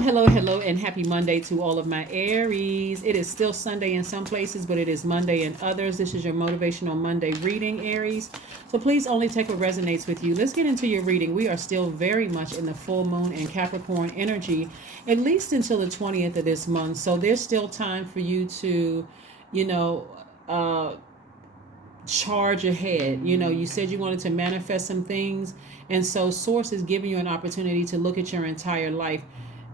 Hello, and happy Monday to all of my Aries. It is still Sunday in some places, but it is Monday in others. This is your Motivational Monday reading, Aries. So please only take what resonates with you. Let's get into your reading. We are still very much in the full moon and Capricorn energy, at least until the 20th of this month. So there's still time for you to, you know, uh, charge ahead. You said you wanted to manifest some things, and so Source is giving you an opportunity to look at your entire life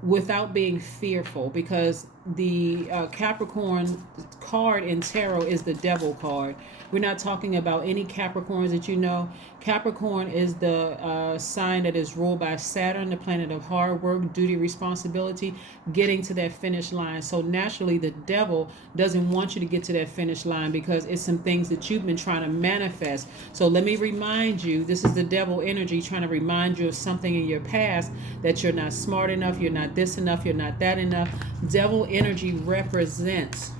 without being fearful, because the Capricorn card in tarot is the devil card. We're not talking about any Capricorns that you know. Capricorn is the sign that is ruled by Saturn, the planet of hard work, duty, responsibility, getting to that finish line. So naturally, the devil doesn't want you to get to that finish line because it's some things that you've been trying to manifest. So let me remind you, this is the devil energy trying to remind you of something in your past, that you're not smart enough, you're not this enough, you're not that enough. Devil energy represents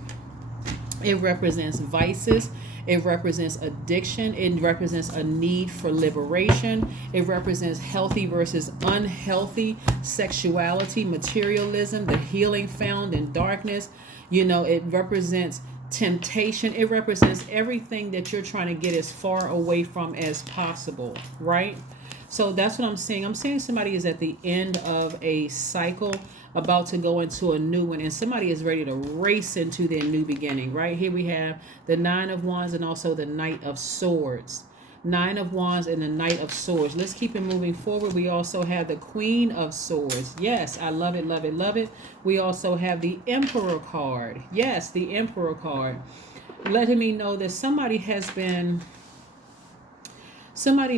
vices. It represents addiction. It represents a need for liberation. It represents healthy versus unhealthy sexuality, materialism, the healing found in darkness. It represents temptation. It represents everything that you're trying to get as far away from as possible, right? So that's what I'm saying. I'm saying somebody is at the end of a cycle, about to go into a new one, and somebody is ready to race into their new beginning. Right here we have the Nine of Wands and also the Knight of Swords. Nine of Wands and the Knight of Swords. Let's keep it moving forward. We also have the Queen of Swords. Yes, I love it, love it, love it. We also have the Emperor card. Yes, the Emperor card. Letting me know that somebody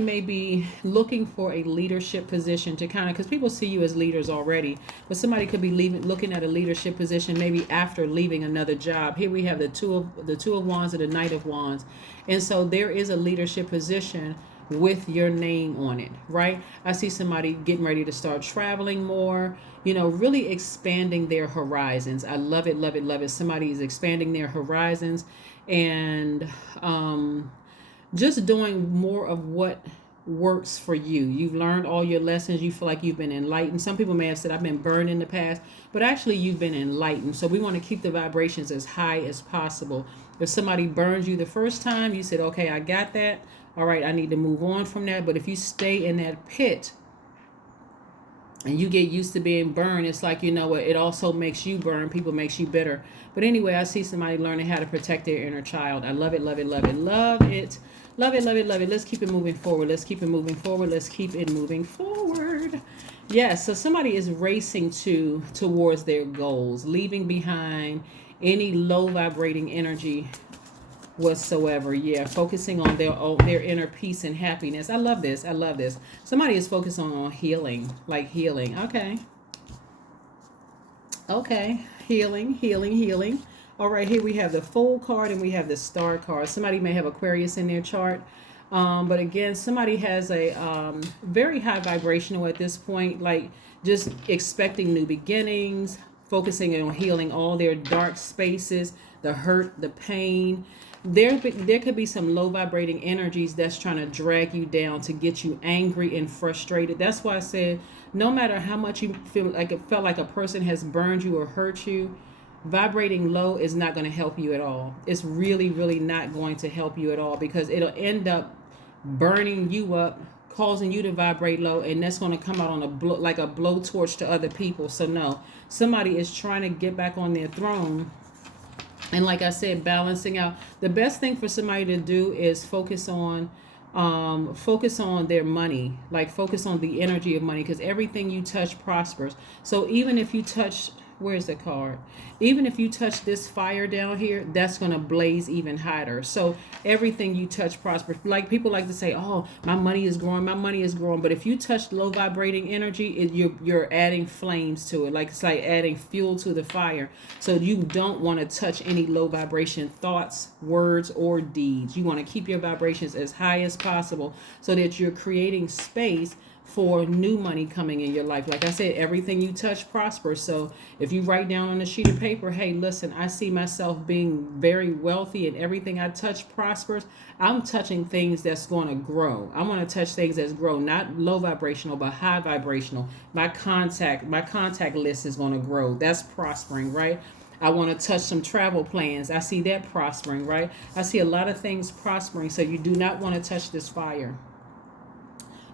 may be looking for a leadership position to kind of, because people see you as leaders already, but somebody could be looking at a leadership position maybe after leaving another job. Here we have the two of Wands and the Knight of Wands, and so there is a leadership position with your name on it, right? I see somebody getting ready to start traveling more, really expanding their horizons. I love it, love it, love it. Somebody is expanding their horizons and just doing more of what works for you. You've learned all your lessons. You feel like you've been enlightened. Some people may have said, I've been burned in the past, but actually you've been enlightened. So we want to keep the vibrations as high as possible. If somebody burns you the first time, you said, okay, I got that. All right, I need to move on from that. But if you stay in that pit and you get used to being burned, it's like, it also makes you burn. People makes you bitter. But anyway, I see somebody learning how to protect their inner child. I love it, love it, love it, love it. Love it, love it, love it. Let's keep it moving forward. Let's keep it moving forward. Let's keep it moving forward. Yes, so somebody is racing towards their goals, leaving behind any low vibrating energy whatsoever. Yeah, focusing on their inner peace and happiness. I love this. I love this. Somebody is focused on healing, like healing. Okay. Healing. All right, here we have the Fool card and we have the Star card. Somebody may have Aquarius in their chart. But again, somebody has a very high vibrational at this point, like just expecting new beginnings, focusing on healing all their dark spaces, the hurt, the pain. There could be some low vibrating energies that's trying to drag you down, to get you angry and frustrated. That's why I said, no matter how much you felt like a person has burned you or hurt you, vibrating low is not going to help you at all. It's really, really not going to help you at all, because it'll end up burning you up, causing you to vibrate low, and that's going to come out on like a blowtorch to other people. So no, somebody is trying to get back on their throne. And like I said, balancing out. The best thing for somebody to do is focus on their money, like focus on the energy of money, because everything you touch prospers. So even if you touch, where's the card? Even if you touch this fire down here, that's going to blaze even hotter. So everything you touch prospers. Like people like to say, oh, my money is growing. But if you touch low vibrating energy, you're adding flames to it. Like it's like adding fuel to the fire. So you don't want to touch any low vibration thoughts, words, or deeds. You want to keep your vibrations as high as possible so that you're creating space for new money coming in your life. Like I said, everything you touch prospers. So if you write down on a sheet of paper, hey, listen, I see myself being very wealthy and everything I touch prospers, I'm touching things that's going to grow. I want to touch things that's grow, not low vibrational, but high vibrational. My contact list is going to grow. That's prospering, right? I want to touch some travel plans. I see that prospering, right? I see a lot of things prospering. So you do not want to touch this fire.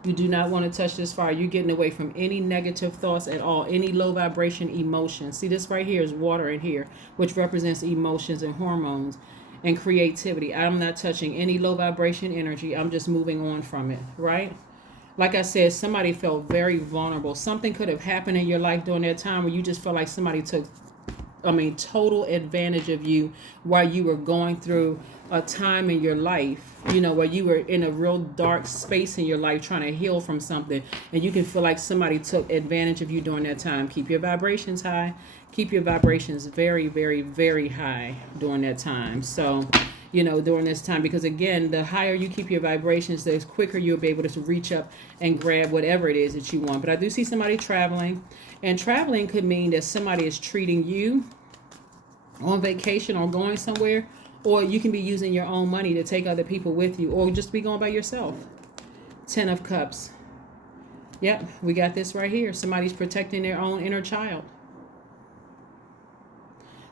You do not want to touch this fire. You're getting away from any negative thoughts at all, any low vibration emotions. See, this right here is water in here, which represents emotions and hormones and creativity. I'm not touching any low vibration energy. I'm just moving on from it, right? Like I said, somebody felt very vulnerable. Something could have happened in your life during that time where you just felt like somebody took total advantage of you while you were going through a time in your life, where you were in a real dark space in your life trying to heal from something. And you can feel like somebody took advantage of you during that time. Keep your vibrations high. Keep your vibrations very, very, very high during that time. So, during this time, because again, the higher you keep your vibrations, the quicker you'll be able to reach up and grab whatever it is that you want. But I do see somebody traveling, and traveling could mean that somebody is treating you on vacation or going somewhere, or you can be using your own money to take other people with you, or just be going by yourself. 10 of Cups. Yep, we got this right here. Somebody's protecting their own inner child.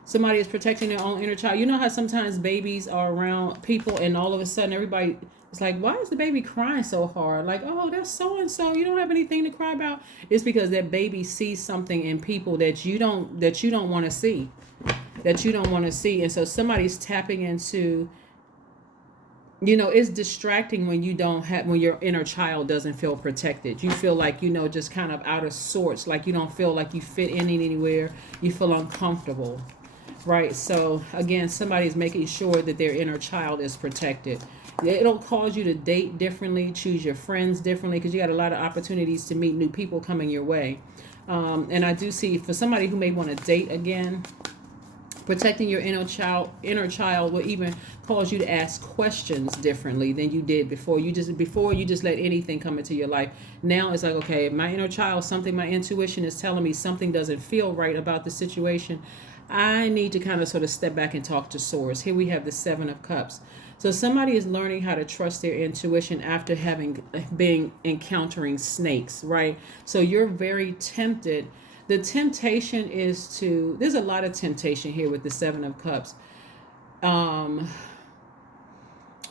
Somebody is protecting their own inner child. You know how sometimes babies are around people and all of a sudden everybody is like, why is the baby crying so hard? Like, oh, that's so-and-so. You don't have anything to cry about. It's because that baby sees something in people that you don't want to see. And so somebody's tapping into, it's distracting when when your inner child doesn't feel protected. You feel like, just kind of out of sorts, like you don't feel like you fit in anywhere. You feel uncomfortable, right? So again, somebody's making sure that their inner child is protected. It'll cause you to date differently, choose your friends differently, because you got a lot of opportunities to meet new people coming your way. And I do see for somebody who may want to date again, protecting your inner child will even cause you to ask questions differently than you did before. You just let anything come into your life. Now it's like, okay, my inner child, my intuition is telling me something doesn't feel right about the situation. I need to kind of sort of step back and talk to source. Here we have the 7 of Cups. So somebody is learning how to trust their intuition after encountering snakes, right? So you're very tempted. The temptation is there's a lot of temptation here with the 7 of Cups.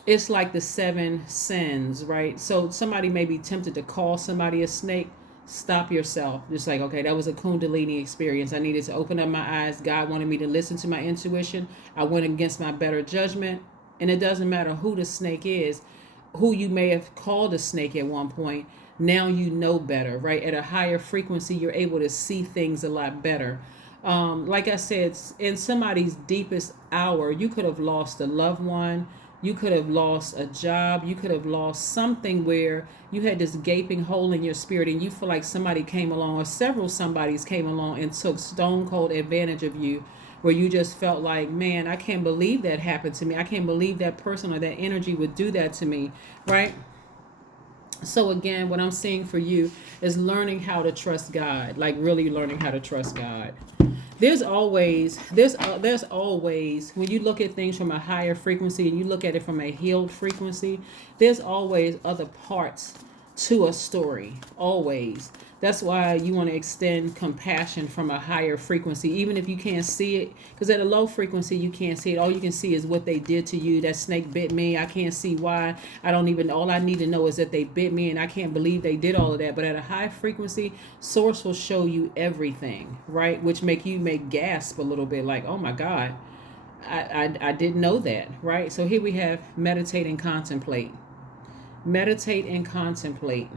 It's like the 7 sins, right? So somebody may be tempted to call somebody a snake. Stop yourself. Just like, okay, that was a Kundalini experience. I needed to open up my eyes. God wanted me to listen to my intuition. I went against my better judgment. And it doesn't matter who the snake is, who you may have called a snake at one point. Now you know better, right? At a higher frequency, you're able to see things a lot better. Like I said, in somebody's deepest hour, you could have lost a loved one. You could have lost a job. You could have lost something where you had this gaping hole in your spirit and you feel like somebody came along, or several somebodies came along and took stone cold advantage of you, where you just felt like, man, I can't believe that happened to me. I can't believe that person or that energy would do that to me, right? So again, what I'm seeing for you is learning how to trust God, like really learning how to trust God. There's always when you look at things from a higher frequency and you look at it from a healed frequency, there's always other parts to a story, always. That's why you want to extend compassion from a higher frequency, even if you can't see it, because at a low frequency, you can't see it. All you can see is what they did to you. That snake bit me. I can't see why. All I need to know is that they bit me and I can't believe they did all of that. But at a high frequency, source will show you everything, right? Which make you gasp a little bit like, oh my God, I didn't know that, right? So here we have meditate and contemplate. Meditate and contemplate.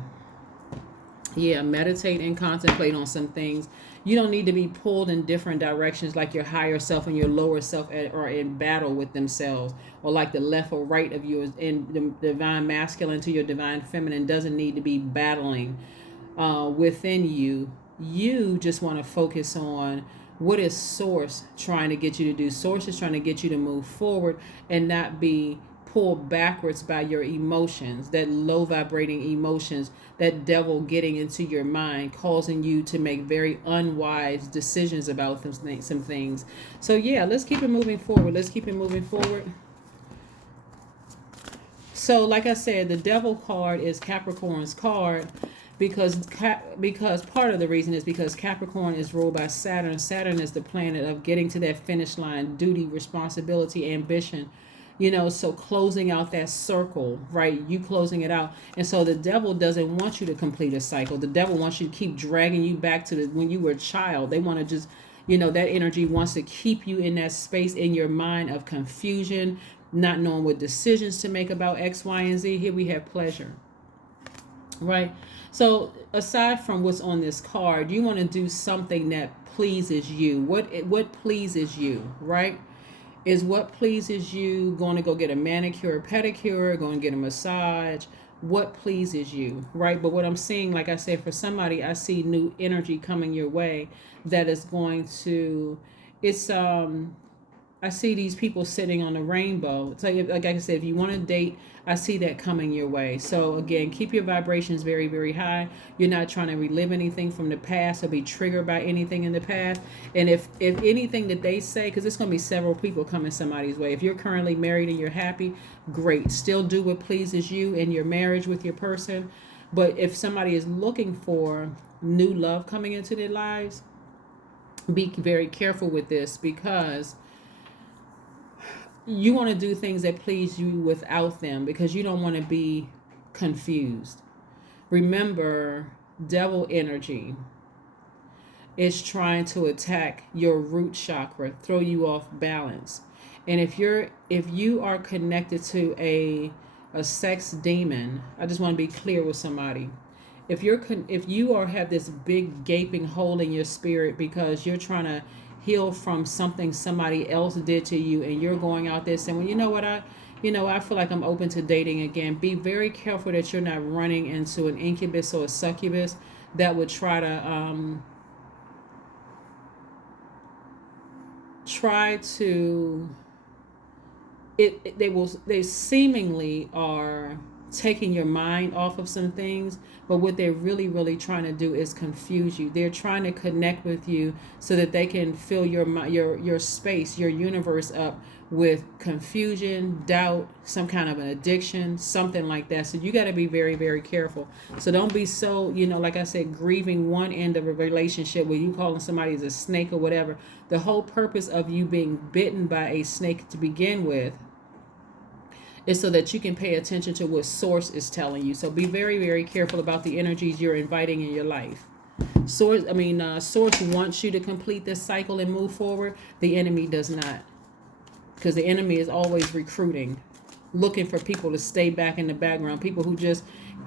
Yeah, meditate and contemplate on some things. You don't need to be pulled in different directions like your higher self and your lower self are in battle with themselves, or like the left or right of yours in the divine masculine to your divine feminine doesn't need to be battling within you. You just want to focus on what is source trying to get you to do. Source is trying to get you to move forward and not be pulled backwards by your emotions, that low vibrating emotions, that devil getting into your mind, causing you to make very unwise decisions about some things. So yeah, let's keep it moving forward. Let's keep it moving forward. So like I said, the devil card is Capricorn's card because part of the reason is because Capricorn is ruled by Saturn. Saturn is the planet of getting to that finish line, duty, responsibility, ambition. So closing out that circle, right? You closing it out. And so the devil doesn't want you to complete a cycle. The devil wants you to keep dragging you back to when you were a child. They want to just, that energy wants to keep you in that space in your mind of confusion, not knowing what decisions to make about X, Y, and Z. Here we have pleasure, right? So aside from what's on this card, you want to do something that pleases you. What pleases you, right? Is what pleases you going to go get a manicure, pedicure, going to get a massage? What pleases you, right? But what I'm seeing, like I said, for somebody, I see new energy coming your way that is going to, I see these people sitting on the rainbow. So like I said, if you want to date, I see that coming your way. So again, keep your vibrations very, very high. You're not trying to relive anything from the past or be triggered by anything in the past. And if anything that they say, because there's going to be several people coming somebody's way. If you're currently married and you're happy, great. Still do what pleases you in your marriage with your person. But if somebody is looking for new love coming into their lives, be very careful with this, because you want to do things that please you without them, because you don't want to be confused. Remember, devil energy is trying to attack your root chakra, throw you off balance. And if you are connected to a sex demon, I just want to be clear with somebody. If you have this big gaping hole in your spirit because you're trying to heal from something somebody else did to you, and you're going out there saying, well, you know what, I feel like I'm open to dating again. Be very careful that you're not running into an incubus or a succubus that would try to they seemingly are taking your mind off of some things, but what they're really, really trying to do is confuse you. They're trying to connect with you so that they can fill your space, your universe up with confusion, doubt, some kind of an addiction, something like that. So you got to be very, very careful. So don't be so, like I said, grieving one end of a relationship where you calling somebody as a snake or whatever. The whole purpose of you being bitten by a snake to begin with is so that you can pay attention to what source is telling you. So be very, very careful about the energies you're inviting in your life. Source wants you to complete this cycle and move forward. The enemy does not, because the enemy is always recruiting, looking for people to stay back in the background, people who just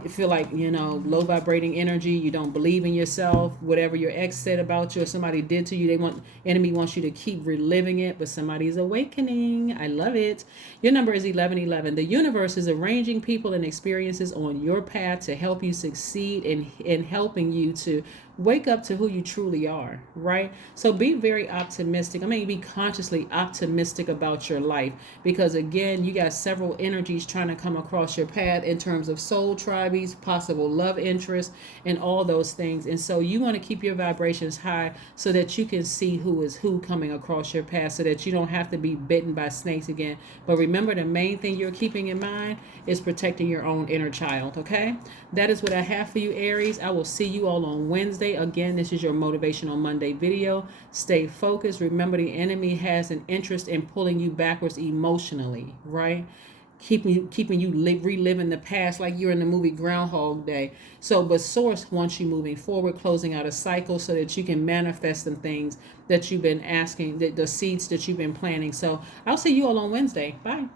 feel like, low vibrating energy. You don't believe in yourself. Whatever your ex said about you or somebody did to you, enemy wants you to keep reliving it, but somebody's awakening. I love it. Your number is 1111. The universe is arranging people and experiences on your path to help you succeed in helping you to wake up to who you truly are, right? So be very optimistic. Be consciously optimistic about your life, because again, you got several energies trying to come across your path in terms of soul tribes, possible love interest, and all those things. And so you want to keep your vibrations high so that you can see who is who coming across your path, so that you don't have to be bitten by snakes again. But remember, the main thing you're keeping in mind is protecting your own inner child, okay? That is what I have for you, Aries. I will see you all on Wednesday. Again, this is your Motivational Monday video. Stay focused. Remember, the enemy has an interest in pulling you backwards emotionally, right? Keeping you reliving the past like you're in the movie Groundhog Day. So, but Source wants you moving forward, closing out a cycle so that you can manifest some things that you've been asking, the seeds that you've been planting. So I'll see you all on Wednesday. Bye.